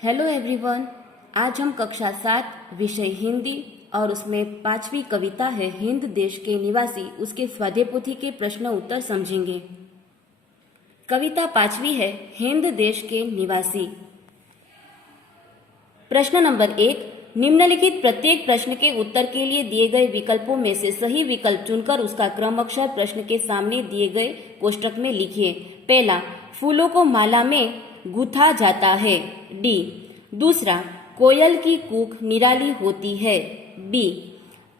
Hello everyone. आज हम कक्षा 7 विषय हिंदी और उसमें 5वीं कविता है हिंद देश के निवासी, उसके स्वाध्याय पोथी के प्रश्न उत्तर समझेंगे। कविता 5वीं है हिंद देश के निवासी। प्रश्न नंबर 1, निम्नलिखित प्रत्येक प्रश्न के उत्तर के लिए दिए गए विकल्पों में से सही विकल्प चुनकर उसका क्रमाक्षर प्रश्न के सामने दिए गए कोष्टक में लिखिए। पहला, फूलों को माला में गूथा जाता है। डी। दूसरा, कोयल की कूक निराली होती है। बी।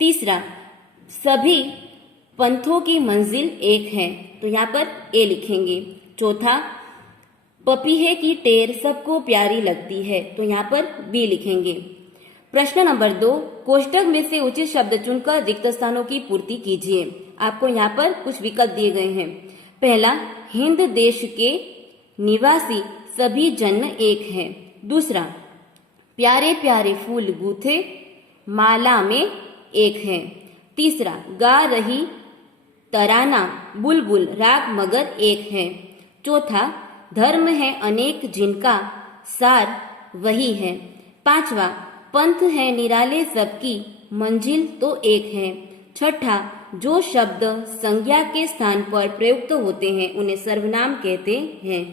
तीसरा, सभी पंथों की मंजिल एक है, तो यहाँ पर ए लिखेंगे। चौथा, पपीहे की टेर सबको प्यारी लगती है, तो यहाँ पर बी लिखेंगे। प्रश्न नंबर 2, कोष्टक में से उचित शब्द चुनकर रिक्त स्थानों की पूर्ति कीजिए। आपको यहाँ पर कुछ विकल्प दिए गए हैं। पहला, हिंद देश के निवासी सभी जन एक हैं। दूसरा, प्यारे प्यारे फूल गूथे माला में एक हैं। तीसरा, गा रही तराना बुलबुल राग मगर एक है। चौथा, धर्म है अनेक जिनका सार वही है। पांचवा, पंथ है निराले सबकी मंजिल तो एक है। छठा, जो शब्द संज्ञा के स्थान पर प्रयुक्त होते हैं उन्हें सर्वनाम कहते हैं।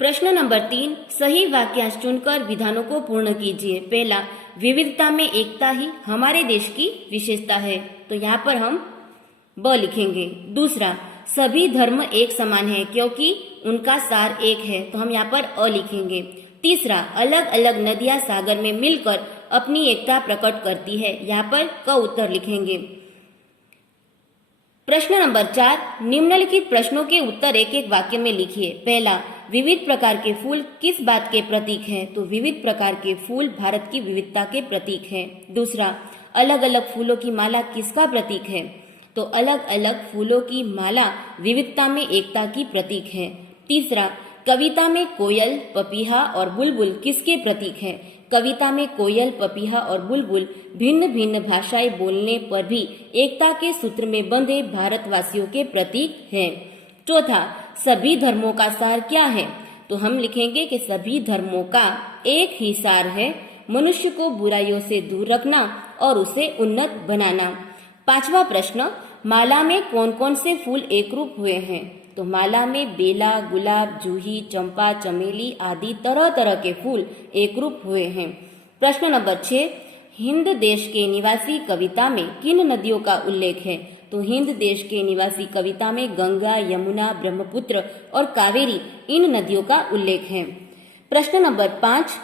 प्रश्न नंबर 3, सही वाक्यांश चुनकर विधानों को पूर्ण कीजिए। पहला, विविधता में एकता ही हमारे देश की विशेषता है, तो यहाँ पर हम ब लिखेंगे। दूसरा, सभी धर्म एक समान है क्योंकि उनका सार एक है, तो हम यहाँ पर अ लिखेंगे। तीसरा, अलग अलग नदियां सागर में मिलकर अपनी एकता प्रकट करती है, यहाँ पर क उत्तर लिखेंगे। प्रश्न नंबर 4, निम्नलिखित प्रश्नों के उत्तर एक एक वाक्य में लिखिए। पहला, विविध प्रकार के फूल किस बात के प्रतीक हैं, तो विविध प्रकार के फूल भारत की विविधता के प्रतीक हैं। दूसरा, अलग अलग फूलों की माला किसका प्रतीक है, तो अलग अलग फूलों की माला विविधता में एकता की प्रतीक है। तीसरा, कविता में कोयल, पपीहा और बुलबुल किसके प्रतीक है, कविता में कोयल, पपीहा और बुलबुल भिन्न भिन्न भाषाएं बोलने पर भी एकता के सूत्र में बंधे भारतवासियों के प्रतीक हैं। चौथा, सभी धर्मों का सार क्या है, तो हम लिखेंगे कि सभी धर्मों का एक ही सार है, मनुष्य को बुराइयों से दूर रखना और उसे उन्नत बनाना। पांचवा प्रश्न, माला में कौन कौन से फूल एकरूप हुए हैं, तो माला में बेला, गुलाब, जूही, चंपा, चमेली आदि तरह तरह के फूल एकरूप हुए हैं। प्रश्न नंबर 6, हिंद देश के निवासी कविता में किन नदियों का उल्लेख है, तो हिंद देश के निवासी कविता में गंगा, यमुना, ब्रह्मपुत्र और कावेरी इन नदियों का उल्लेख है। प्रश्न नंबर 5,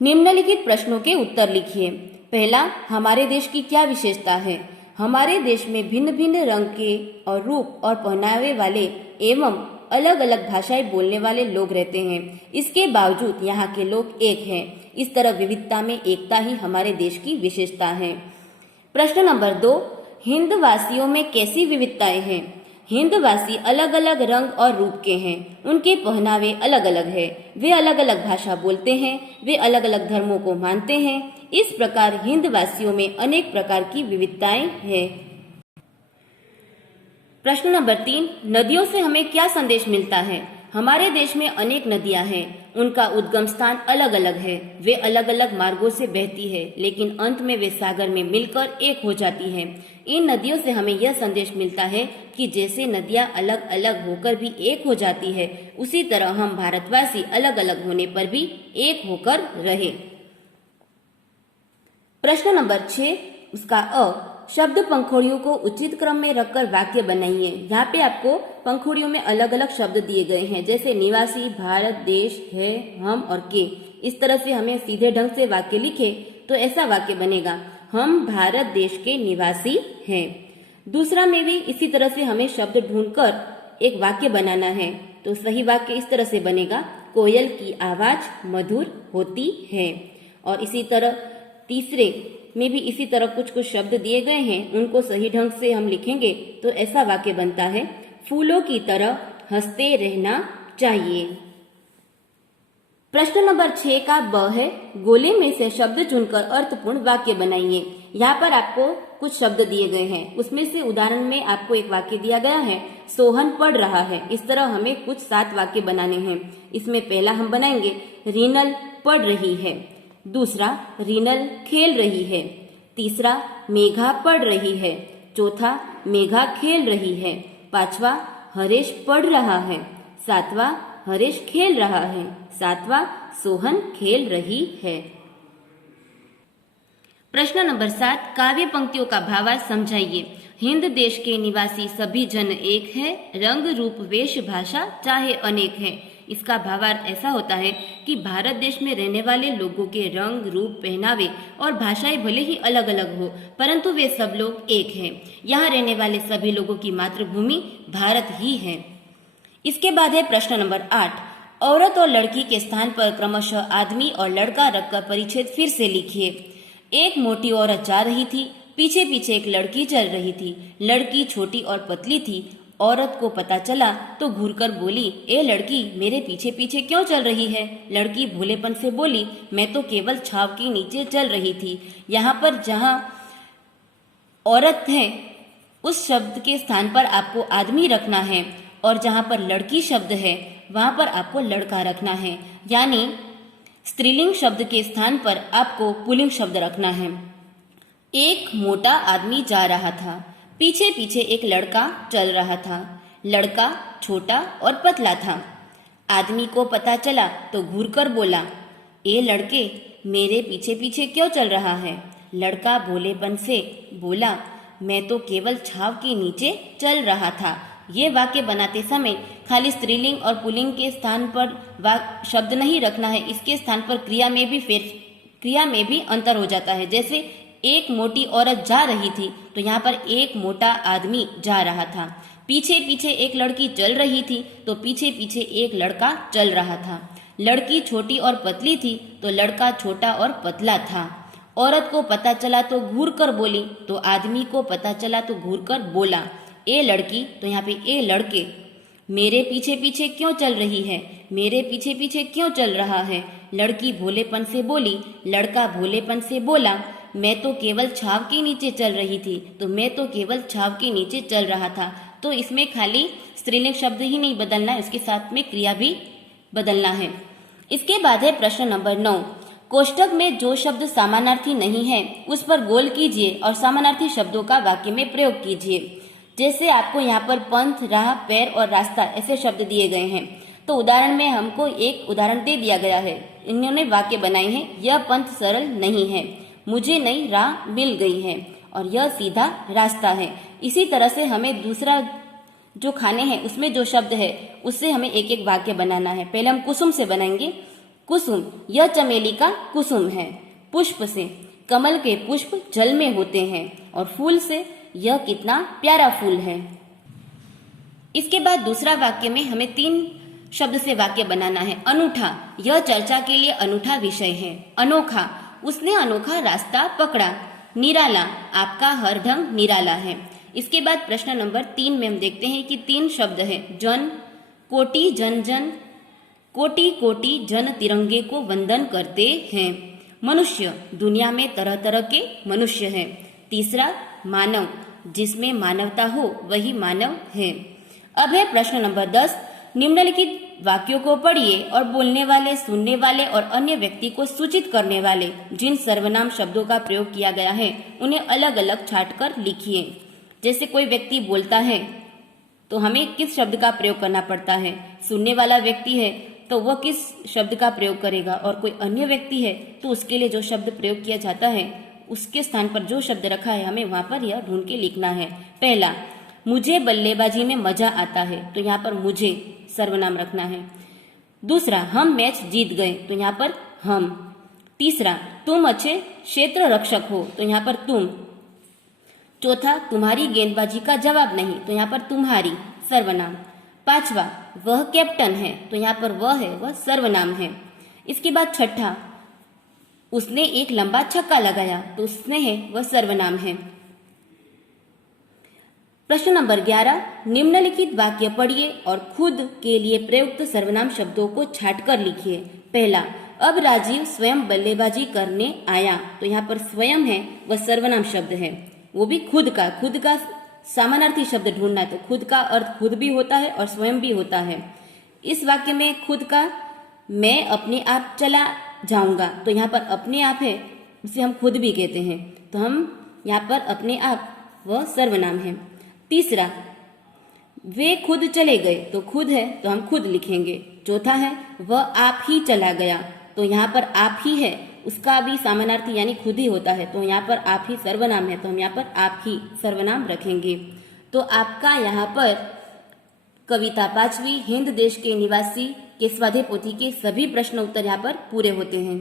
निम्नलिखित प्रश्नों के उत्तर लिखिए। पहला, हमारे देश की क्या विशेषता है, हमारे देश में भिन्न भिन्न रंग के और रूप और पहनावे वाले एवं अलग अलग भाषाएं बोलने वाले लोग रहते हैं, इसके बावजूद यहाँ के लोग एक हैं। इस तरह विविधता में एकता ही हमारे देश की विशेषता है। प्रश्न नंबर 2, हिंदवासियों में कैसी विविधताएं हैं, हिंदवासी अलग अलग रंग और रूप के हैं, उनके पहनावे अलग अलग है, वे अलग अलग भाषा बोलते हैं, वे अलग अलग धर्मों को मानते हैं। इस प्रकार हिंदवासियों में अनेक प्रकार की विविधताएं हैं। प्रश्न नंबर 3, नदियों से हमें क्या संदेश मिलता है, हमारे देश में अनेक नदियां हैं, उनका उद्गम स्थान अलग अलग है, वे अलग अलग मार्गों से बहती है लेकिन अंत में वे सागर में मिलकर एक हो जाती हैं। इन नदियों से हमें यह संदेश मिलता है कि जैसे नदियां अलग अलग होकर भी एक हो जाती है, उसी तरह हम भारतवासी अलग अलग होने पर भी एक होकर रहे। प्रश्न नंबर 6, उसका अ, शब्द पंखुड़ियों को उचित क्रम में रखकर वाक्य बनाइए। यहाँ पे आपको पंखुड़ियों में अलग अलग शब्द दिए गए हैं, जैसे निवासी, भारत, देश, है, हम और के। इस तरह से हमें सीधे ढंग से वाक्य लिखे तो ऐसा वाक्य बनेगा, हम भारत देश के निवासी हैं। दूसरा में भी इसी तरह से हमें शब्द ढूंढकर एक वाक्य बनाना है, तो सही वाक्य इस तरह से बनेगा, कोयल की आवाज मधुर होती है। और इसी तरह तीसरे में भी इसी तरह कुछ कुछ शब्द दिए गए हैं, उनको सही ढंग से हम लिखेंगे तो ऐसा वाक्य बनता है, फूलों की तरह हंसते रहना चाहिए। प्रश्न नंबर 6 का ब है, गोले में से शब्द चुनकर अर्थपूर्ण वाक्य बनाइए। यहाँ पर आपको कुछ शब्द दिए गए हैं, उसमें से उदाहरण में आपको एक वाक्य दिया गया है, सोहन पढ़ रहा है। इस तरह हमें कुछ 7 वाक्य बनाने हैं। इसमें पहला हम बनाएंगे रीनल पढ़ रही है। दूसरा रीनल खेल रही है। तीसरा मेघा पढ़ रही है। चौथा मेघा खेल रही है। पांचवा हरेश पढ़ रहा है। सातवां हरेश खेल रहा है। सातवां सोहन खेल रही है। प्रश्न नंबर 7, काव्य पंक्तियों का भावार्थ समझाइए। हिंद देश के निवासी सभी जन एक है, रंग रूप वेश भाषा चाहे अनेक है। इसका भावार्थ ऐसा होता है कि भारत देश में रहने वाले लोगों के रंग रूप पहनावे और भाषाएं भले ही अलग अलग हो, परंतु वे सब लोग एक हैं। यहाँ रहने वाले सभी लोगों की मातृभूमि भारत ही है। इसके बाद है प्रश्न नंबर 8, औरत और लड़की के स्थान पर क्रमशः आदमी और लड़का रखकर परिच्छेद फिर से लिखिए। एक मोटी औरत जा रही थी, पीछे पीछे एक लड़की चल रही थी। लड़की छोटी और पतली थी। औरत को पता चला तो घूरकर बोली, ए लड़की, मेरे पीछे पीछे क्यों चल रही है? लड़की भोलेपन से बोली, मैं तो केवल छाव के नीचे चल रही थी। यहाँ पर जहाँ औरत है उस शब्द के स्थान पर आपको आदमी रखना है, और जहाँ पर लड़की शब्द है वहां पर आपको लड़का रखना है। यानी स्त्रीलिंग शब्द के स्थान पर आपको पुल्लिंग शब्द रखना है। एक मोटा आदमी जा रहा था, पीछे पीछे एक लड़का चल रहा था। लड़का छोटा और पतला था। आदमी को पता चला तो घूरकर बोला, ए लड़के, मेरे पीछे पीछे क्यों चल रहा है? लड़का भोलेपन से बोला, मैं तो केवल छाव के नीचे चल रहा था। ये वाक्य बनाते समय खाली स्त्रीलिंग और पुल्लिंग के स्थान पर शब्द नहीं रखना है, इसके स्थान पर क्रिया में भी अंतर हो जाता है। जैसे एक मोटी औरत जा रही थी तो यहाँ पर एक मोटा आदमी जा रहा था। पीछे पीछे एक लड़की चल रही थी तो पीछे पीछे एक लड़का चल रहा था। लड़की छोटी और पतली थी तो लड़का छोटा और पतला था। औरत को पता चला तो घूर कर बोली, तो आदमी को पता चला तो घूर कर बोला, ए लड़की, तो यहाँ पे ए लड़के, मेरे पीछे पीछे क्यों चल रही है? मेरे पीछे पीछे क्यों चल रहा है? लड़की भोलेपन से बोली। लड़का भोलेपन से बोला, मैं तो केवल छाव के नीचे चल रही थी। तो मैं तो केवल छाव के नीचे चल रहा था। तो इसमें खाली स्त्रीलिंग शब्द ही नहीं बदलना है, इसके साथ में क्रिया भी बदलना है। इसके बाद है प्रश्न नंबर 9, कोष्टक में जो शब्द समानार्थी नहीं है उस पर गोल कीजिए और समानार्थी शब्दों का वाक्य में प्रयोग कीजिए। जैसे आपको यहाँ पर पंथ, राह, पैर और रास्ता ऐसे शब्द दिए गए हैं। तो उदाहरण में हमको एक उदाहरण दे दिया गया है। इन्होंने वाक्य बनाए हैं, यह पंथ सरल नहीं है, मुझे नई राह मिल गई है, और यह सीधा रास्ता है। इसी तरह से हमें दूसरा जो खाने हैं उसमें जो शब्द है उससे हमें एक एक वाक्य बनाना है। पहले हम कुसुम से बनाएंगे। कुसुम, यह चमेली का कुसुम है। पुष्प से, कमल के पुष्प जल में होते हैं। और फूल से, यह कितना प्यारा फूल है। इसके बाद दूसरा वाक्य में हमें 3 शब्द से वाक्य बनाना है। अनूठा, यह चर्चा के लिए अनूठा विषय है। अनोखा, उसने अनोखा रास्ता पकड़ा। निराला, आपका हर ढंग निराला है। इसके बाद प्रश्न नंबर 3 में हम देखते हैं कि 3 शब्द है। जन, कोटि जन जन, कोटि कोटि जन तिरंगे को वंदन करते हैं। मनुष्य, दुनिया में तरह तरह के मनुष्य हैं। तीसरा मानव, जिसमें मानवता हो वही मानव है। अब है प्रश्न नंबर 10, निम्नलिखित वाक्यों को पढ़िए और बोलने वाले, सुनने वाले और अन्य व्यक्ति को सूचित करने वाले जिन सर्वनाम शब्दों का प्रयोग किया गया है उन्हें अलग अलग छांट कर लिखिए। जैसे कोई व्यक्ति बोलता है तो हमें किस शब्द का प्रयोग करना पड़ता है, सुनने वाला व्यक्ति है तो वह किस शब्द का प्रयोग करेगा, और कोई अन्य व्यक्ति है तो उसके लिए जो शब्द प्रयोग किया जाता है उसके स्थान पर जो शब्द रखा है हमें वहां पर यह ढूंढ के लिखना है। पहला, मुझे बल्लेबाजी में मजा आता है, तो यहाँ पर मुझे सर्वनाम रखना है। दूसरा, हम मैच जीत गए, तो यहाँ पर हम। तीसरा, तुम अच्छे क्षेत्र रक्षक हो, तो यहाँ पर तुम। चौथा, तुम्हारी गेंदबाजी का जवाब नहीं, तो यहाँ पर तुम्हारी सर्वनाम। पांचवा, वह कैप्टन है, तो यहाँ पर वह है, वह सर्वनाम है। इसके बाद छठा, उसने एक लंबा छक्का लगाया, तो उसने है वह सर्वनाम है। प्रश्न नंबर 11, निम्नलिखित वाक्य पढ़िए और खुद के लिए प्रयुक्त सर्वनाम शब्दों को छांटकर लिखिए। पहला, अब राजीव स्वयं बल्लेबाजी करने आया, तो यहाँ पर स्वयं है वह सर्वनाम शब्द है, वो भी खुद का समानार्थी शब्द ढूंढना है तो खुद का अर्थ खुद भी होता है और स्वयं भी होता है। इस वाक्य में खुद का मैं अपने आप चला जाऊंगा, तो यहाँ पर अपने आप है, उसे हम खुद भी कहते हैं, तो हम यहाँ पर अपने आप वह सर्वनाम है। तीसरा, वे खुद चले गए, तो खुद है तो हम खुद लिखेंगे। चौथा है वह आप ही चला गया, तो यहाँ पर आप ही है, उसका भी समानार्थी यानी खुद ही होता है, तो यहाँ पर आप ही सर्वनाम है, तो हम यहाँ पर आप ही सर्वनाम रखेंगे। तो आपका यहाँ पर कविता 5वीं हिंद देश के निवासी के स्वाध्याय पोथी के सभी प्रश्न उत्तर यहाँ पर पूरे होते हैं।